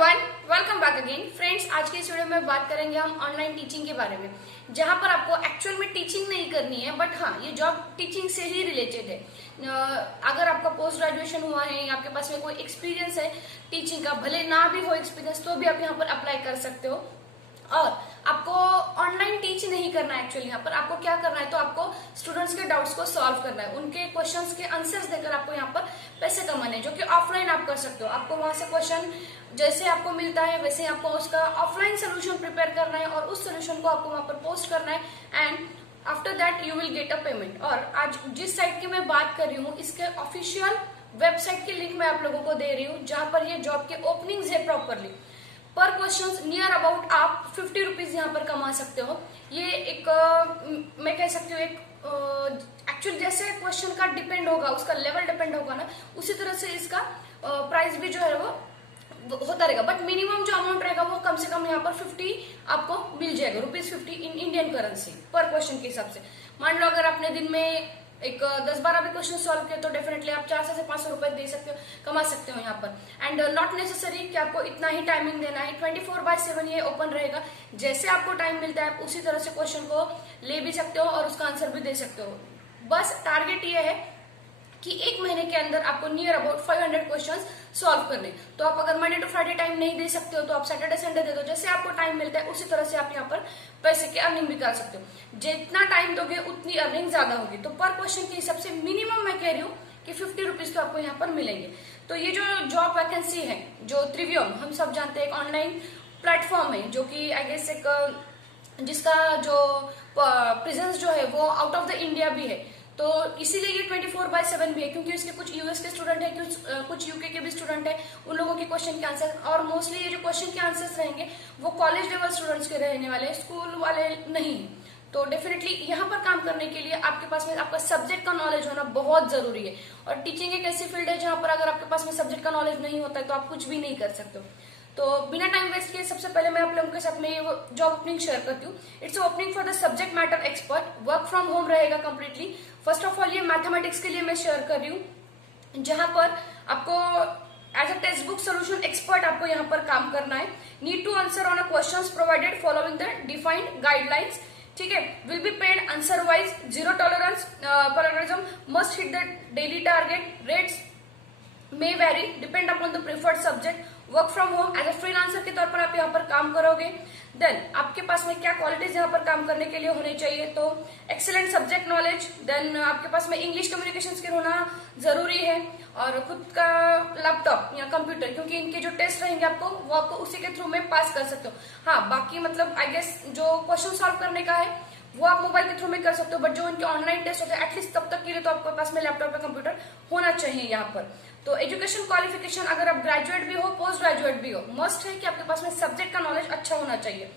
Everyone, welcome back again friends. आज के इस वीडियो में बात करेंगे हम ऑनलाइन टीचिंग के बारे में, जहां पर आपको एक्चुअल में टीचिंग नहीं करनी है, बट हाँ ये जॉब टीचिंग से ही रिलेटेड है। अगर आपका पोस्ट ग्रेजुएशन हुआ है या आपके पास में कोई एक्सपीरियंस है टीचिंग का, भले ना भी हो एक्सपीरियंस तो भी आप यहाँ पर अप्लाई कर सकते हो। और आपको ऑनलाइन टीच नहीं करना है, एक्चुअली यहाँ पर आपको क्या करना है, तो आपको स्टूडेंट्स के डाउट्स को सॉल्व करना है, उनके क्वेश्चंस के आंसर्स देकर आपको यहाँ पर पैसे कमाने हैं, जो कि ऑफलाइन आप कर सकते हो। आपको वहां से क्वेश्चन जैसे आपको मिलता है वैसे आपको उसका ऑफलाइन सोल्यूशन प्रिपेयर करना है और उस सोल्यूशन को आपको वहां पर पोस्ट करना है and after that you will get a payment. और आज जिस साइट की मैं बात कर रही हूँ, इसके ऑफिशियल वेबसाइट की लिंक मैं आप लोगों को दे रही हूँ, जहां पर ये जॉब के ओपनिंग्स है प्रॉपरली। पर क्वेश्चन नियर अबाउट आप 50 रुपीज यहाँ पर कमा सकते हो। ये एक मैं कह सकती हूँ एक एक्चुअली जैसे क्वेश्चन का डिपेंड होगा, उसका लेवल डिपेंड होगा ना, उसी तरह से इसका प्राइस भी जो है वो होता रहेगा। बट मिनिमम जो अमाउंट रहेगा वो कम से कम यहाँ पर 50 आपको मिल जाएगा, ₹50 इन इंडियन करेंसी पर क्वेश्चन के हिसाब से। मान लो अगर आपने दिन में एक 10-12 भी क्वेश्चन सॉल्व किया तो डेफिनेटली आप 400 से 500 रुपए दे सकते हो, कमा सकते हो यहाँ पर। एंड नॉट नेसेसरी कि आपको इतना ही टाइमिंग देना है, 24/7 ये ओपन रहेगा। जैसे आपको टाइम मिलता है आप उसी तरह से क्वेश्चन को ले भी सकते हो और उसका आंसर भी दे सकते हो। बस टारगेट ये है कि एक महीने के अंदर आपको नियर अबाउट 500 क्वेश्चंस सॉल्व करने। तो आप अगर मंडे टू फ्राइडे टाइम नहीं दे सकते हो तो आप सैटरडे संडे दे दो, जैसे आपको टाइम मिलता है उसी तरह से आप यहाँ पर पैसे की अर्निंग भी कर सकते हो। जितना टाइम दोगे उतनी अर्निंग ज्यादा होगी। तो पर क्वेश्चन के हिसाब से मिनिमम मैं कह रही हूँ कि 50 रुपीज तो आपको यहाँ पर मिलेंगे। तो ये जो जॉब वैकेंसी है, जो त्रिवियम हम सब जानते हैं, एक ऑनलाइन प्लेटफॉर्म है जो कि आई गेस एक जिसका जो प्रेजेंस जो है वो आउट ऑफ द इंडिया भी है। तो इसीलिए ये 24/7 भी है, क्योंकि इसके कुछ यूएस के स्टूडेंट है, कुछ यूके के भी स्टूडेंट है, उन लोगों के क्वेश्चन के आंसर। और मोस्टली ये जो क्वेश्चन के आंसर्स रहेंगे वो कॉलेज लेवल स्टूडेंट्स के रहने वाले, स्कूल वाले नहीं। तो डेफिनेटली यहाँ पर काम करने के लिए आपके पास में आपका सब्जेक्ट का नॉलेज होना बहुत जरूरी है। और टीचिंग एक ऐसी फील्ड है जहां पर अगर आपके पास में सब्जेक्ट का नॉलेज नहीं होता है तो आप कुछ भी नहीं कर सकते हो। तो बिना टाइम वेस्ट किए सबसे पहले मैं आप लोगों के साथ में ये जॉब ओपनिंग शेयर करती हूँ। It's opening for the subject matter expert, work from home रहेगा कंप्लीटली। फर्स्ट ऑफ ऑल ये मैथमेटिक्स के लिए मैं शेयर कर रही हूँ, जहां पर आपको as a text book solution expert आपको यहाँ पर काम करना है। Need to answer on a questions provided following the defined guidelines. ठीक है, will be paid answer wise, zero tolerance plagiarism, must hit the daily target, rates may vary depend upon the preferred subject, work from home as a freelancer के तौर पर आप यहाँ पर काम करोगे। देन आपके पास में क्या क्वालिटीज यहाँ पर काम करने के लिए होने चाहिए, तो एक्सीलेंट सब्जेक्ट नॉलेज, देन आपके पास में इंग्लिश कम्युनिकेशन स्किल होना जरूरी है, और खुद का लैपटॉप या कंप्यूटर, क्योंकि इनके जो टेस्ट रहेंगे आपको वो आपको उसी के थ्रू में पास कर सकते हो। हाँ, बाकी मतलब आई गेस जो क्वेश्चन सॉल्व करने का है वो आप मोबाइल के थ्रू में कर सकते हो, बट जो उनके ऑनलाइन टेस्ट होते हैं एटलीस्ट तब तक के लिए तो आपके पास में लैपटॉप या कंप्यूटर होना चाहिए यहाँ पर। तो एजुकेशन क्वालिफिकेशन, अगर आप ग्रेजुएट भी हो पोस्ट ग्रेजुएट भी हो, मस्ट है कि आपके पास में सब्जेक्ट का नॉलेज अच्छा होना चाहिए।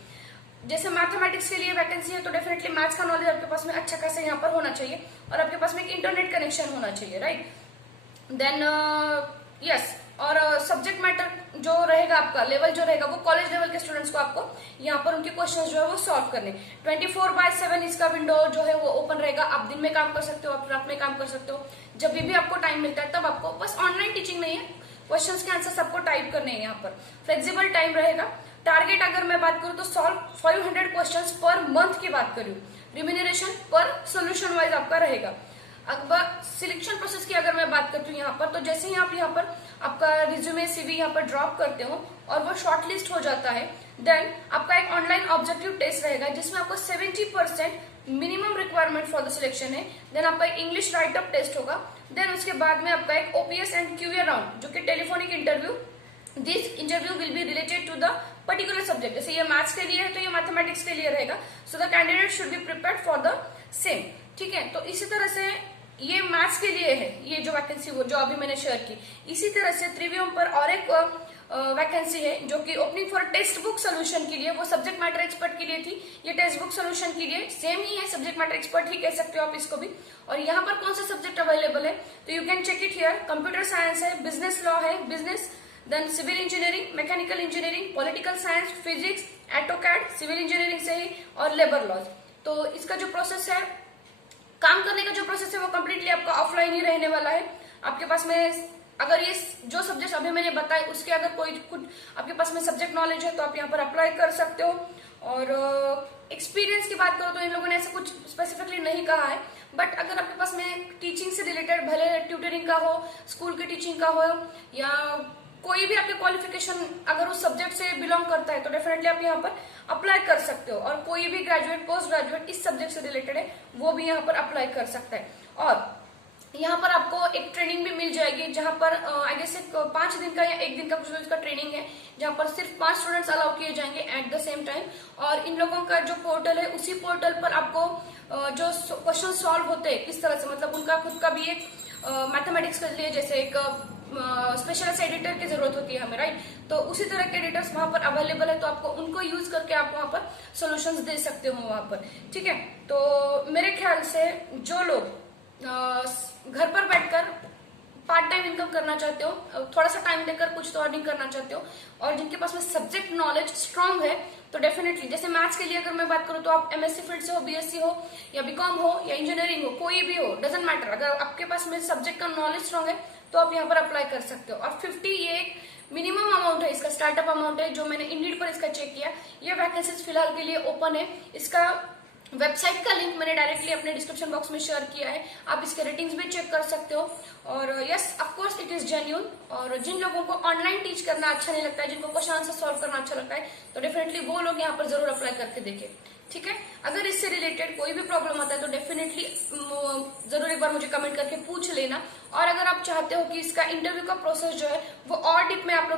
जैसे मैथमेटिक्स के लिए वैकेंसी है तो डेफिनेटली मैथ्स का नॉलेज आपके पास में अच्छा खासा यहाँ पर होना चाहिए, और आपके पास में एक इंटरनेट कनेक्शन होना चाहिए, राइट। देन यस, और सब्जेक्ट मैटर जो रहेगा आपका लेवल जो रहेगा वो कॉलेज लेवल के स्टूडेंट्स को आपको यहाँ पर उनके क्वेश्चंस जो है वो सॉल्व करने। 24/7 इसका विंडो जो है वो ओपन रहेगा। आप दिन में काम कर सकते हो, आप रात में काम कर सकते हो, जब भी आपको टाइम मिलता है तब आपको, बस ऑनलाइन टीचिंग नहीं है, क्वेश्चंस के आंसर आपको टाइप करने हैं यहाँ पर। फ्लेक्सिबल टाइम रहेगा। टारगेट अगर मैं बात करूँ तो सॉल्व 500 क्वेश्चन पर मंथ की बात करूँ। रिम्यूनरेशन पर सोल्यूशन वाइज आपका रहेगा। अब सिलेक्शन प्रोसेस की अगर मैं बात करती हूँ यहाँ पर, तो जैसे ही आप यहाँ पर आपका रिज्यूमे सीवी यहाँ पर ड्रॉप करते हो और वो शॉर्टलिस्ट हो जाता है, देन आपका एक ऑनलाइन ऑब्जेक्टिव टेस्ट रहेगा जिसमें आपको 70% minimum requirement for the selection है। देन आपका इंग्लिश राइटअप टेस्ट होगा। देन उसके बाद में आपका एक ओपीएस एंड क्यूए राउंड, जो कि telephonic interview. This interview will be related to the particular subject. जैसे ये मैथ्स के लिए है तो ये मैथमेटिक्स के लिए रहेगा, so the candidate should be prepared for the same. ठीक है, तो इसी तरह से ये मैथ्स के लिए है ये जो वैकेंसी वो जो अभी मैंने शेयर की। इसी तरह से त्रिवियम पर और एक वैकेंसी है जो कि opening for text book solution के लिए, वो सब्जेक्ट मैटर एक्सपर्ट के लिए थी, ये टेक्स्ट बुक सोल्यूशन के लिए सेम ही है, सब्जेक्ट मैटर एक्सपर्ट ही कह सकते हो आप इसको भी। और यहाँ पर कौन सा सब्जेक्ट अवेलेबल है तो you can check it here. Computer science है, बिजनेस लॉ है, business, then civil engineering, mechanical engineering, political science, physics, AutoCAD civil engineering से ही, और लेबर लॉज। तो इसका जो प्रोसेस है, काम करने का जो प्रोसेस है वो कम्प्लीटली आपका ऑफलाइन ही रहने वाला है। आपके पास में अगर ये जो सब्जेक्ट अभी मैंने बताए उसके अगर कोई कुछ आपके पास में सब्जेक्ट नॉलेज है तो आप यहाँ पर अप्लाई कर सकते हो। और एक्सपीरियंस की बात करो तो इन लोगों ने ऐसा कुछ स्पेसिफिकली नहीं कहा है, बट अगर आपके पास में टीचिंग से रिलेटेड भले ट्यूटरिंग का हो, स्कूल की टीचिंग का हो, या कोई भी आपके क्वालिफिकेशन अगर उस सब्जेक्ट से बिलोंग करता है तो डेफिनेटली आप यहाँ पर अप्लाई कर सकते हो। और कोई भी ग्रेजुएट पोस्ट ग्रेजुएट इस सब्जेक्ट से रिलेटेड है वो भी यहाँ पर अप्लाई कर सकता है। और यहाँ पर आपको एक ट्रेनिंग भी मिल जाएगी जहां पर आई गेस 5 दिन का या 1 दिन का कुछ इसका ट्रेनिंग है, जहां पर सिर्फ 5 स्टूडेंट्स अलाउ किए जाएंगे एट द सेम टाइम। और इन लोगों का जो पोर्टल है उसी पोर्टल पर आपको जो क्वेश्चन सॉल्व होते हैं किस तरह से, मतलब उनका खुद का भी एक मैथमेटिक्स के लिए जैसे एक स्पेशलाइज एडिटर की जरूरत होती है हमें, राइट, तो उसी तरह के एडिटर्स वहां पर अवेलेबल है, तो आपको उनको यूज करके आप वहां पर सोल्यूशंस दे सकते हो वहां पर। ठीक है, तो मेरे ख्याल से जो लोग घर पर बैठकर पार्ट टाइम इनकम करना चाहते हो, थोड़ा सा टाइम देकर कुछ तो अर्निंग करना चाहते हो, और जिनके पास में सब्जेक्ट नॉलेज स्ट्रांग है, तो डेफिनेटली जैसे मैथ्स के लिए अगर मैं बात करूं तो आप एमएससी फील्ड से हो, बीएससी हो या बीकॉम हो या इंजीनियरिंग हो, कोई भी हो, डजेंट मैटर, अगर आपके पास में सब्जेक्ट का नॉलेज स्ट्रांग है तो आप यहाँ पर अप्लाई कर सकते हो। और 50 ये एक मिनिमम अमाउंट है, इसका स्टार्टअप अमाउंट है, जो मैंने इंडीड पर इसका चेक किया। ये वैकेंसीज फिलहाल के लिए ओपन है। इसका वेबसाइट का लिंक मैंने डायरेक्टली अपने डिस्क्रिप्शन बॉक्स में शेयर किया है, आप इसके रेटिंग्स भी चेक कर सकते हो। और yes, of course it is genuine. और जिन लोगों को ऑनलाइन टीच करना अच्छा नहीं लगता है, जिनको क्वेश्चन आंसर सॉल्व करना अच्छा लगता है, तो डेफिनेटली वो लोग यहाँ पर जरूर अप्लाई करके देखें। ठीक है, अगर इससे रिलेटेड कोई भी प्रॉब्लम आता है तो डेफिनेटली जरूर एक बार मुझे कमेंट करके पूछ लेना। और अगर आप चाहते हो कि इसका इंटरव्यू का प्रोसेस जो है वो और डीप में आप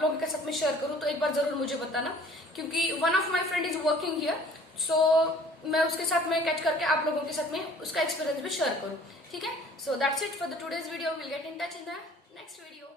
लोगों के साथ में शेयर करूं, तो एक बार जरूर मुझे बताना, क्योंकि one of my friend is working here, so मैं उसके साथ में कैच करके आप लोगों के साथ में उसका एक्सपीरियंस भी शेयर करूं। ठीक है, so that's it for the today's video. Will get in touch in the next video.